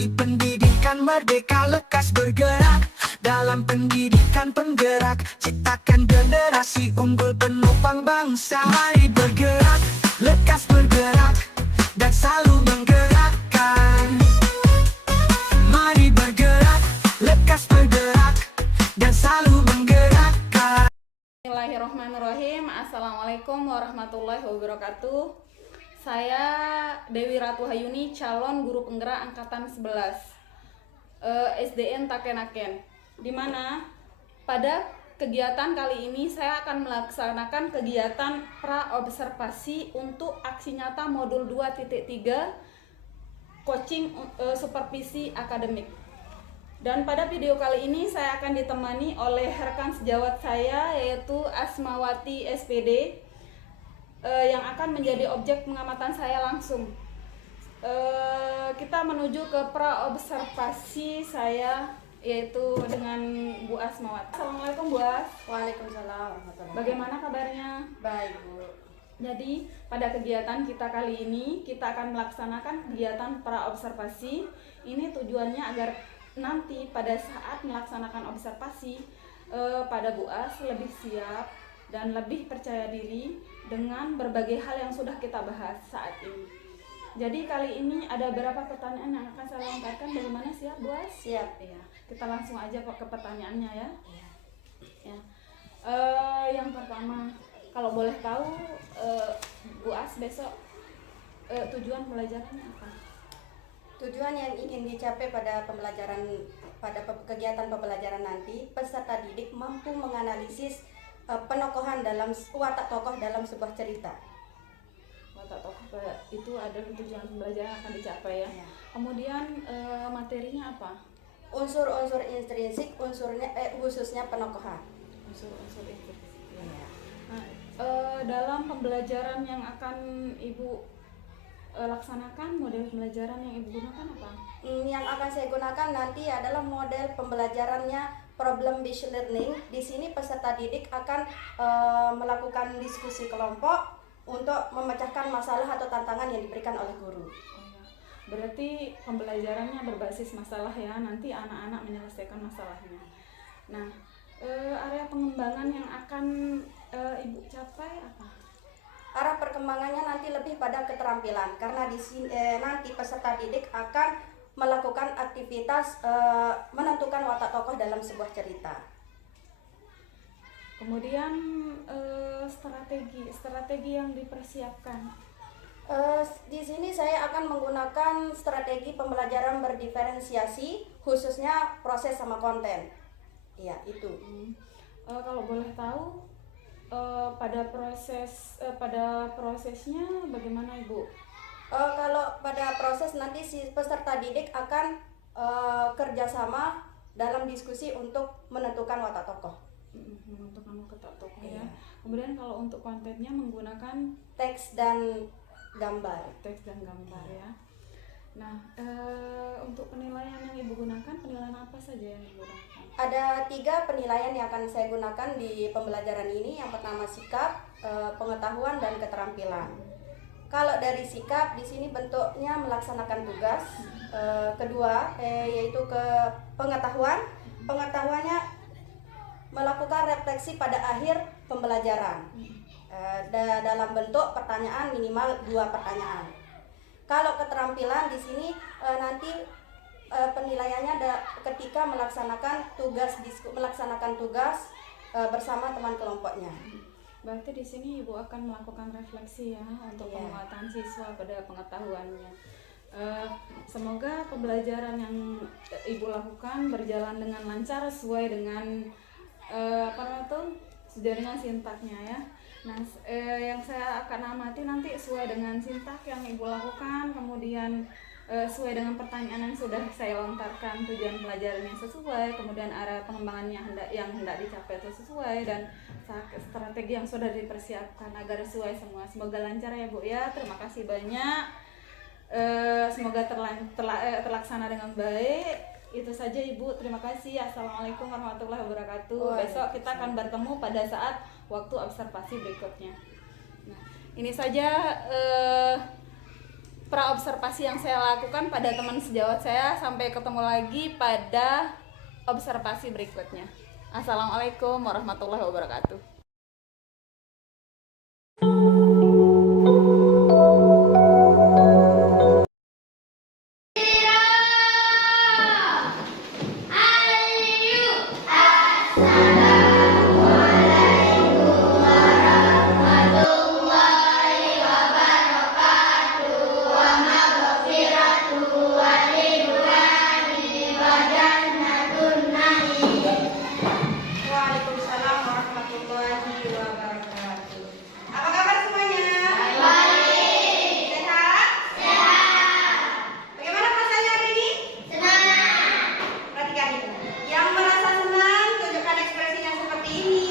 Mengikuti pendidikan merdeka, lekas bergerak. Dalam pendidikan penggerak, ciptakan generasi unggul penopang bangsa. Mari bergerak, lekas bergerak, dan selalu menggerakkan. Mari bergerak, lekas bergerak, dan selalu menggerakkan. Bismillahirrahmanirrahim. Assalamualaikum warahmatullahi wabarakatuh. Saya Dewi Ratu Hayuni, calon guru penggerak angkatan 11 SDN Takenaken. Di mana pada kegiatan kali ini saya akan melaksanakan kegiatan pra-observasi untuk aksi nyata modul 2.3 coaching supervisi akademik. Dan pada video kali ini saya akan ditemani oleh rekan sejawat saya, yaitu Asmawati SPD, yang akan menjadi objek pengamatan saya langsung. Kita menuju ke pra-observasi saya, yaitu dengan Bu Asmawati. Assalamualaikum Bu As. Waalaikumsalam warahmatullahi. Bagaimana kabarnya? Baik Bu. Jadi pada kegiatan kita kali ini kita akan melaksanakan kegiatan pra-observasi. Ini tujuannya agar nanti pada saat melaksanakan observasi pada Bu As lebih siap dan lebih percaya diri dengan berbagai hal yang sudah kita bahas saat ini. Jadi kali ini ada beberapa pertanyaan yang akan saya lontarkan. Bagaimana, siap Bu As? Siap. Ya, kita langsung aja ke pertanyaannya ya. Ya. Ya. Yang pertama, kalau boleh tahu Bu As besok tujuan pelajarannya apa? Tujuan yang ingin dicapai pada kegiatan pembelajaran nanti, peserta didik mampu menganalisis penokohan dalam watak tokoh dalam sebuah cerita. Watak tokoh itu ada tujuan pembelajaran akan dicapai ya. Ya. Kemudian materinya apa? Unsur-unsur intrinsik, khususnya penokohan. Unsur-unsur itu. Ya. Nah, dalam pembelajaran yang akan Ibu laksanakan, model pembelajaran yang Ibu gunakan apa? Yang akan saya gunakan nanti adalah model pembelajarannya problem based learning. Di sini peserta didik akan melakukan diskusi kelompok untuk memecahkan masalah atau tantangan yang diberikan oleh guru. Berarti pembelajarannya berbasis masalah ya, nanti anak-anak menyelesaikan masalahnya. Nah, area pengembangan yang akan Ibu capai apa? Arah perkembangannya nanti lebih pada keterampilan, karena di sini nanti peserta didik akan melakukan aktivitas menentukan watak tokoh dalam sebuah cerita. Kemudian strategi yang dipersiapkan. Di sini saya akan menggunakan strategi pembelajaran berdiferensiasi, khususnya proses sama konten. Iya, itu. Kalau boleh tahu pada prosesnya bagaimana Ibu? Kalau pada proses nanti si peserta didik akan kerjasama dalam diskusi untuk menentukan watak tokoh. Menentukan watak tokoh Iya. ya. Kemudian kalau untuk kontennya menggunakan Teks dan gambar. teks dan gambar ya. Nah, untuk penilaian yang Ibu gunakan, penilaian apa saja yang Ibu gunakan? Ada 3 penilaian yang akan saya gunakan di pembelajaran ini. Yang pertama sikap, pengetahuan, dan keterampilan. Kalau dari sikap, di sini bentuknya melaksanakan tugas. Kedua, yaitu ke pengetahuan. Pengetahuannya melakukan refleksi pada akhir pembelajaran. Dalam bentuk pertanyaan minimal 2 pertanyaan. Kalau keterampilan di sini nanti penilaiannya ketika melaksanakan tugas bersama teman kelompoknya. Berarti di sini Ibu akan melakukan refleksi ya untuk Iya. penguatan siswa pada pengetahuannya. Semoga pembelajaran yang Ibu lakukan berjalan dengan lancar sesuai dengan sesuai dengan sintaknya ya. Nah, yang saya akan amati nanti sesuai dengan sintak yang Ibu lakukan, kemudian sesuai dengan pertanyaan yang sudah saya lontarkan, tujuan pelajarannya sesuai, kemudian arah pengembangannya yang hendak dicapai itu sesuai, dan strategi yang sudah dipersiapkan agar sesuai semua. Semoga lancar ya Bu ya. Terima kasih banyak. Semoga terlaksana dengan baik. Itu saja Ibu, terima kasih. Assalamualaikum warahmatullahi wabarakatuh. Besok kita akan bertemu pada saat waktu observasi berikutnya. Nah, ini saja praobservasi yang saya lakukan pada teman sejawat saya. Sampai ketemu lagi pada observasi berikutnya. Assalamualaikum warahmatullahi wabarakatuh. Waalaikumsalam warahmatullahi wabarakatuh. Apa kabar semuanya? Sehat? Bagaimana perasaannya hari ini? Perhatikan ini. Yang merasa senang, tunjukkan ekspresi yang seperti ini.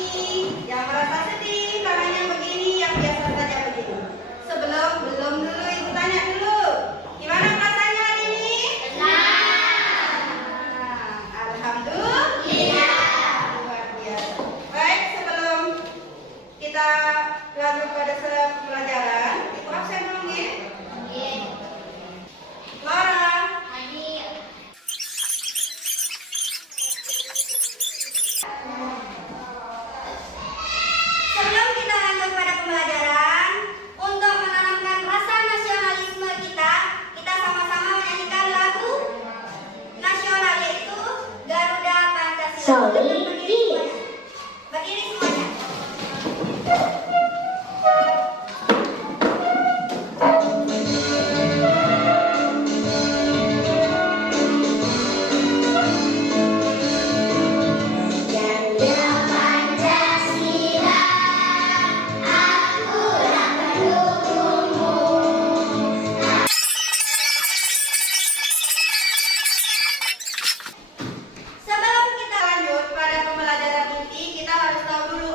Yang merasa sedih, tangannya begini. Yang biasa saja begini. Belum dulu, ibu tanya dulu. Gimana perasaannya hari ini? Alhamdulillah. Luar biasa. Baik, sebelum kita lanjut pada pelajaran, ibu absen dulu nih. Laura. Sebelum kita lanjut pada pembelajaran, untuk menanamkan rasa nasionalisme kita sama-sama menyanyikan lagu nasional yaitu Garuda Pancasila. Berdiri semuanya. Sebelum kita lanjut pada pembelajaran inti, kita harus tahu dulu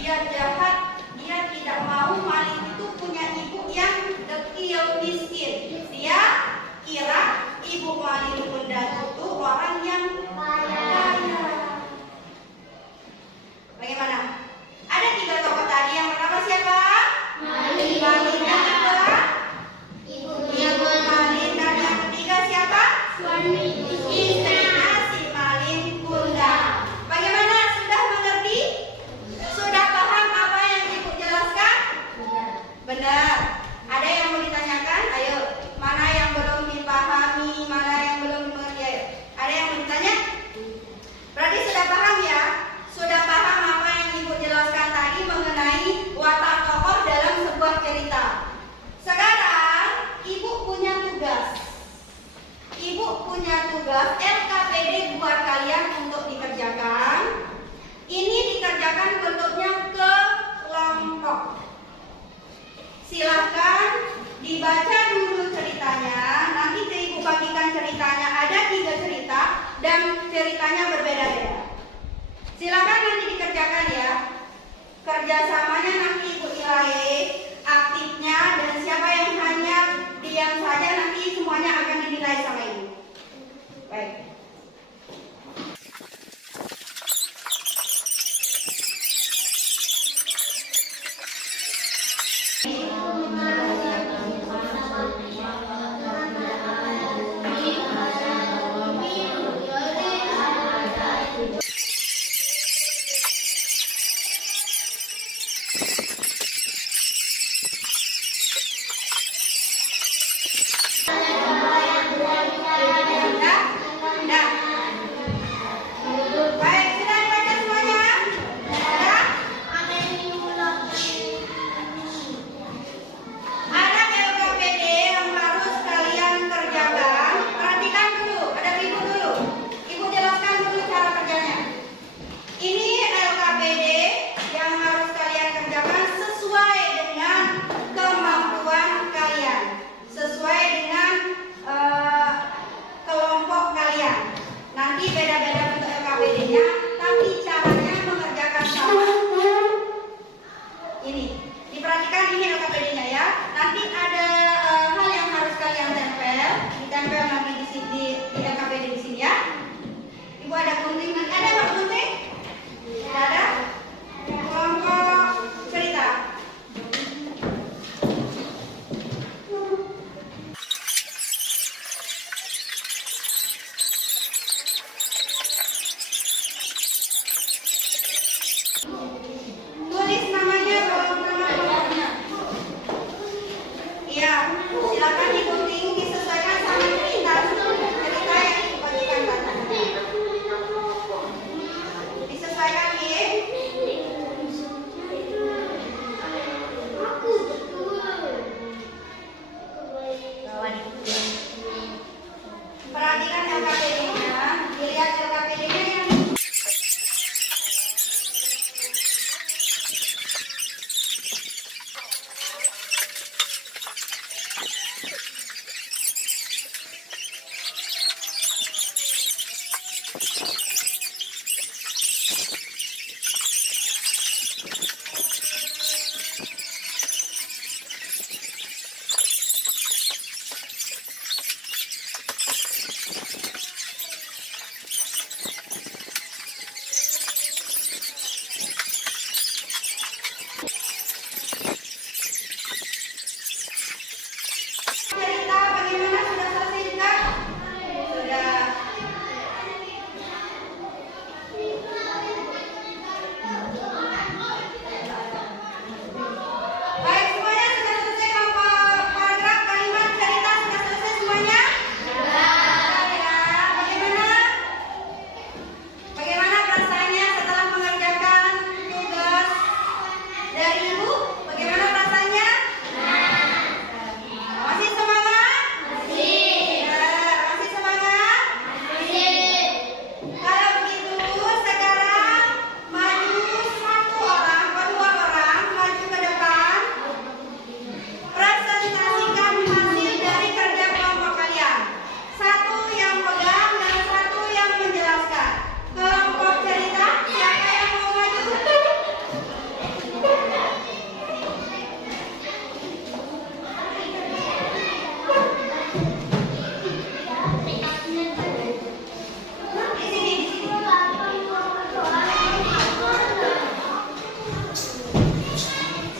dia jahat, dia tidak mau Malin itu punya ibu yang dekil miskin. Dia kira ibu Malin Kundang itu orang yang kaya. Bagaimana? Ada 3 tokoh tadi. Yang pertama siapa? Malin. Malin. Yang kedua? Ibu Malin. Dan yang ketiga siapa? Istrinya si Malin Kundang. Bagaimana? Sudah mengerti? Sudah paham apa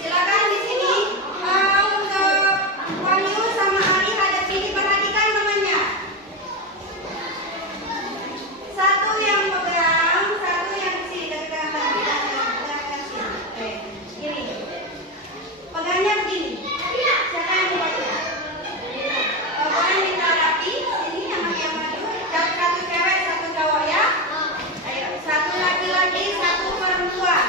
Silakan di sini. Untuk Wahyu sama Ali hadap sini, perhatikan namanya. Satu yang pegang, satu yang di sini dekat dengan sini. Oke, ini. Pegangnya begini. Siapa yang membaca? Pokoknya minta rapi. Sini yang maju. Satu cewek, satu cowok ya. Ayo, satu laki-laki, satu perempuan.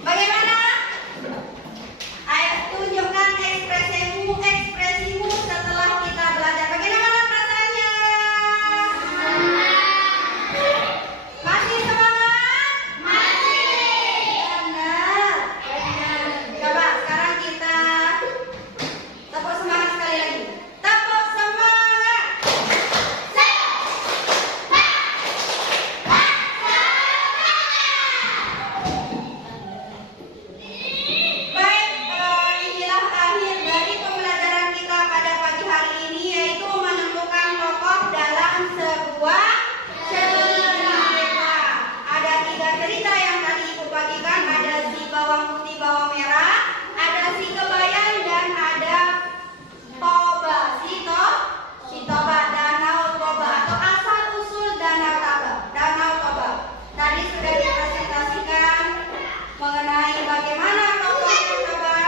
Bagaimana? Ayo tunjukkan ekspresimu setelah kita belajar. Bagaimana perasaannya? Masih semangat? Masih. Benar. Coba sekarang kita tepuk semangat sekali lagi. Tepuk semangat. Baik, inilah akhir dari pembelajaran kita pada pagi hari ini, yaitu menentukan tokoh dalam sebuah cerita. Ada 3 cerita yang tadi Ibu bagikan, ada si bawang putih bawang merah, ada si kebayang, dan ada Toba. Si Toba, Danau Toba atau asal usul Danau Toba. Tadi sudah dipresentasikan mengenai bagaimana tokohnya. Coba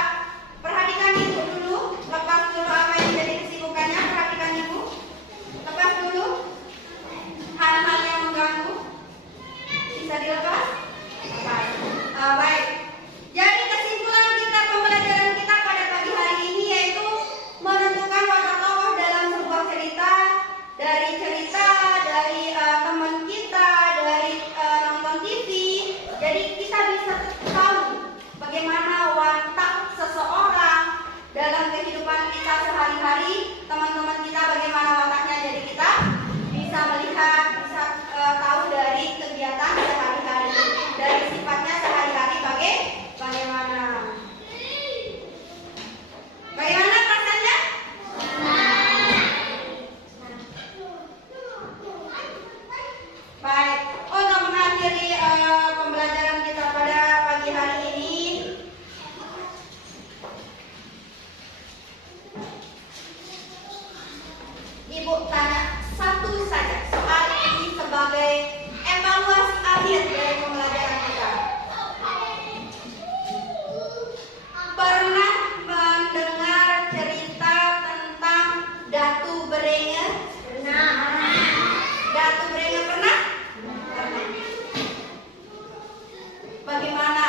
perhatikan Ibu dulu, lepas dulu apa yang menjadi kesibukannya, perhatikan Ibu, lepas dulu hal-hal yang mengganggu, bisa dilepas. Baik, jadi kesimpulan kita pembelajaran kita pada pagi hari ini yaitu menentukan watak tokoh dalam sebuah cerita, dari teman kita, dari nonton TV. Jadi kita bisa tahu bagaimana watak seseorang dalam kehidupan kita sehari-hari. Teman-teman kita bagaimana wataknya, jadi kita bisa melihat, bisa tahu dari kegiatan sehari-hari, dari sifatnya sehari-hari bagaimana. Bagaimana perasaannya? Baik, untuk mengakhiri pembelajaran kita pada pagi hari ini, Ibu tanya satu saja soal ini sebagai evaluasi akhir dari pembelajaran kita. Pernah mendengar cerita tentang Datu Berenge? Datu Berenge pernah? Pernah. Bagaimana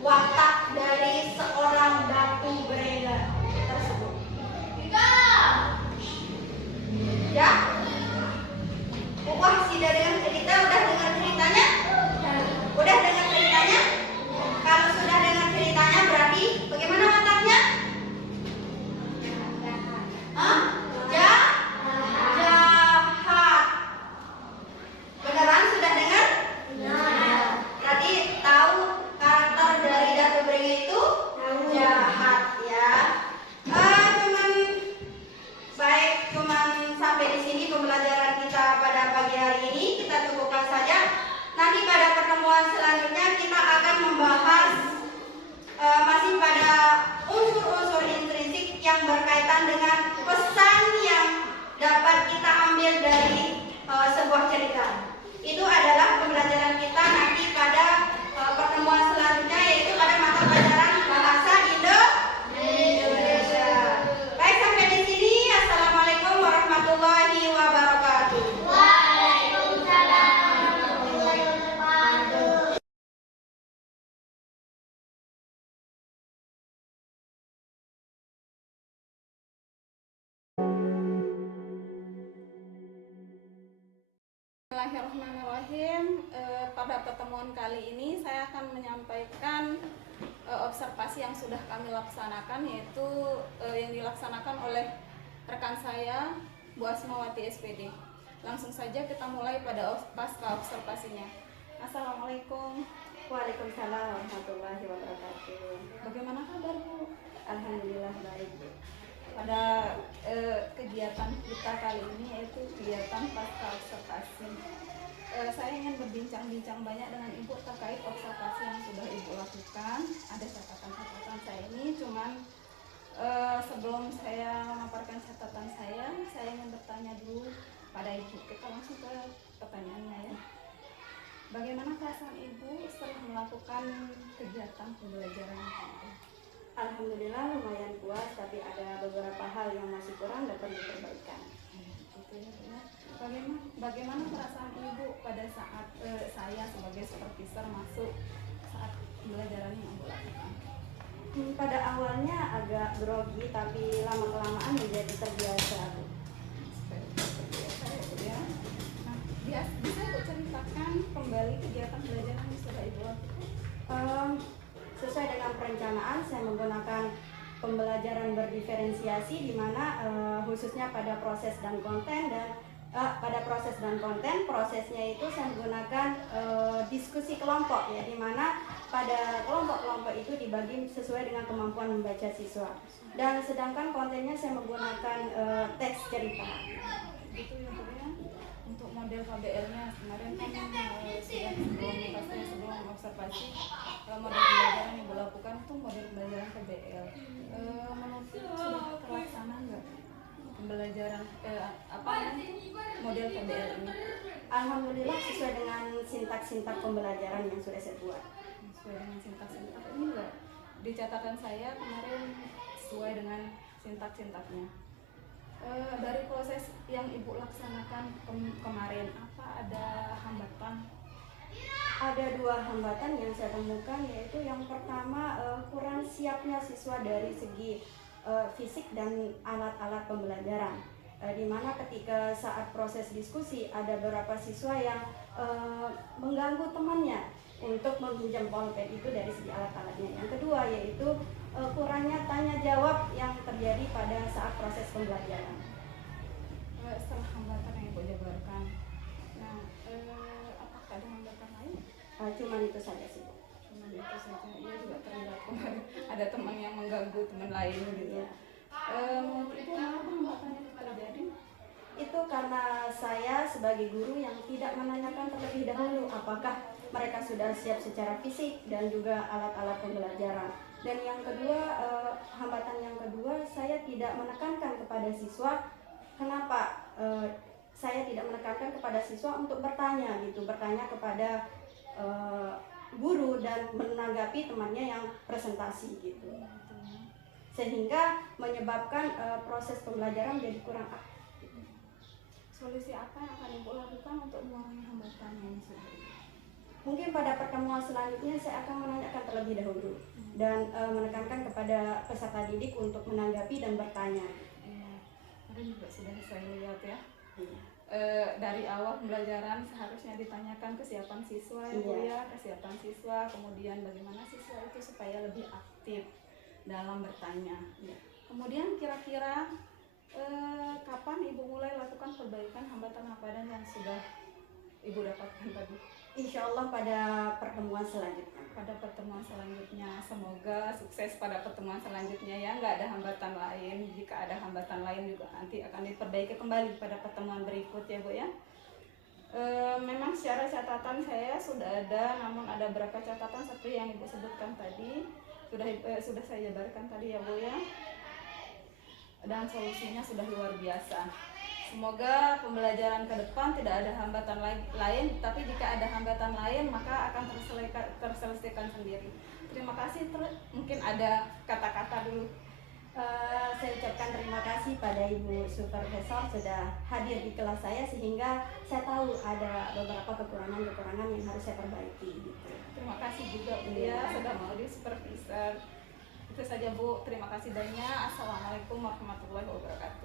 watak dari seorang Datu Berenge tersebut? Ya? Wah, sudah dengar cerita, udah dengar ceritanya? Udah dengar ceritanya? Kalau sudah dengar ceritanya berarti bagaimana wataknya? Hah? Jahat. Beneran sudah dengar? Berarti tahu karakter dari Datu Berenge itu jahat ya. Cuman sampai di sini pembelajaran kita pada pagi hari ini. Kita cukupkan saja. Nanti pada pertemuan selanjutnya kita akan membahas masih pada unsur-unsur intrinsik yang berkaitan dengan pesan yang dapat kita ambil dari sebuah cerita. Itu adalah pembelajaran kita nanti pada pertemuan selanjutnya, yaitu pada mata pelajaran bahasa Indonesia. Baik, sampai di sini. Assalamualaikum warahmatullahi wabarakatuh. Waalaikumsalam warahmatullahi wabarakatuh. Bismillahirrahmanirrahim. Pada pertemuan kali ini saya akan menyampaikan observasi yang sudah kami laksanakan, yaitu yang dilaksanakan oleh rekan saya Bu Asmawati SPD. Langsung saja kita mulai pada pasca observasinya. Assalamualaikum. Waalaikumsalam warahmatullahi wabarakatuh. Bagaimana kabar Bu? Alhamdulillah baik. Pada kegiatan kita kali ini yaitu kegiatan pasca observasi. Saya ingin berbincang-bincang banyak dengan Ibu terkait observasi yang sudah Ibu lakukan. Ada catatan-catatan saya ini, cuman sebelum saya memaparkan catatan saya ingin bertanya dulu pada Ibu. Kita langsung ke pertanyaannya ya. Bagaimana perasaan Ibu setelah melakukan kegiatan pembelajaran kemarin? Alhamdulillah lumayan puas, tapi ada beberapa hal yang masih kurang dan perlu diperbaikan. Gitu ya, Bu, ya. Bagaimana perasaan Ibu pada saat saya sebagai supervisor masuk saat pembelajaran yang Ibu lakukan? Pada awalnya agak grogi, tapi lama-kelamaan menjadi terbiasa. Terbiasa ya, Bu, ya. Nah, bisa Bu ceritakan kembali kegiatan pembelajaran yang sudah Ibu lakukan? Sesuai dengan perencanaan, saya menggunakan pembelajaran berdiferensiasi di mana khususnya pada proses dan konten prosesnya itu saya menggunakan diskusi kelompok ya, di mana pada kelompok-kelompok itu dibagi sesuai dengan kemampuan membaca siswa, dan sedangkan kontennya saya menggunakan teks cerita. Gitu ya, Bu, ya. Untuk model KBL-nya kemarin kan sudah sebelum observasi model pembelajaran yang dilakukan itu model pembelajaran KBL. Menurut Ibu sudah terlaksana nggak pembelajaran model KBL ini? Alhamdulillah sesuai dengan sintak-sintak pembelajaran yang sudah saya buat. Sesuai dengan sintak-sintak ini enggak? Di catatan saya kemarin sesuai dengan sintak-sintaknya. Dari proses yang Ibu laksanakan kemarin, apa ada hambatan? Ada dua hambatan yang saya temukan, yaitu yang pertama kurang siapnya siswa dari segi fisik dan alat-alat pembelajaran, di mana ketika saat proses diskusi ada beberapa siswa yang mengganggu temannya untuk meminjam pulpen itu dari segi alat-alatnya. Yang kedua yaitu kurangnya tanya jawab yang terjadi pada saat proses pembelajaran. Setelah hambatan yang Ibu jabarkan, nah apakah ada hambatan lain? Cuman itu saja sih, Bu. Cuma itu saja. Iya juga terlihat kemarin ada teman yang mengganggu teman lain gitu. Iya. Menurut Ibu kenapa hambatan itu terjadi? Itu karena saya sebagai guru yang tidak menanyakan terlebih dahulu apakah mereka sudah siap secara fisik dan juga alat-alat pembelajaran. Dan yang kedua, hambatan yang kedua, saya tidak menekankan kepada siswa. Kenapa saya tidak menekankan kepada siswa untuk bertanya kepada guru dan menanggapi temannya yang presentasi gitu, sehingga menyebabkan proses pembelajaran menjadi kurang aktif. Solusi apa yang akan Ibu lakukan untuk mengurangi hambatannya ini sendiri? Mungkin pada pertemuan selanjutnya saya akan menanyakan terlebih dahulu dan menekankan kepada peserta didik untuk menanggapi dan bertanya. Tadi juga sudah saya lihat ya. Iya. Dari awal pembelajaran seharusnya ditanyakan kesiapan siswa ya, Bu, ya, kesiapan siswa, kemudian bagaimana siswa itu supaya lebih aktif dalam bertanya. Iya. Kemudian kira-kira kapan Ibu mulai lakukan perbaikan hambatan yang sudah Ibu dapatkan tadi? Insya Allah pada pertemuan selanjutnya. Pada pertemuan selanjutnya, semoga sukses pada pertemuan selanjutnya ya, nggak ada hambatan lain. Jika ada hambatan lain juga nanti akan diperbaiki kembali pada pertemuan berikut ya, Bu, ya. Memang secara catatan saya sudah ada, namun ada beberapa catatan seperti yang Ibu sebutkan tadi sudah saya jabarkan tadi ya, Bu, ya. Dan solusinya sudah luar biasa. Semoga pembelajaran ke depan tidak ada hambatan lain, tapi jika ada hambatan lain maka akan terselesaikan sendiri. Terima kasih. Mungkin ada kata-kata dulu. Saya ucapkan terima kasih pada Ibu Supervisor sudah hadir di kelas saya, sehingga saya tahu ada beberapa kekurangan yang harus saya perbaiki gitu. Terima kasih juga, Bu, ya, sudah mau di supervisor. Itu saja, Bu. Terima kasih banyak. Assalamualaikum warahmatullahi wabarakatuh.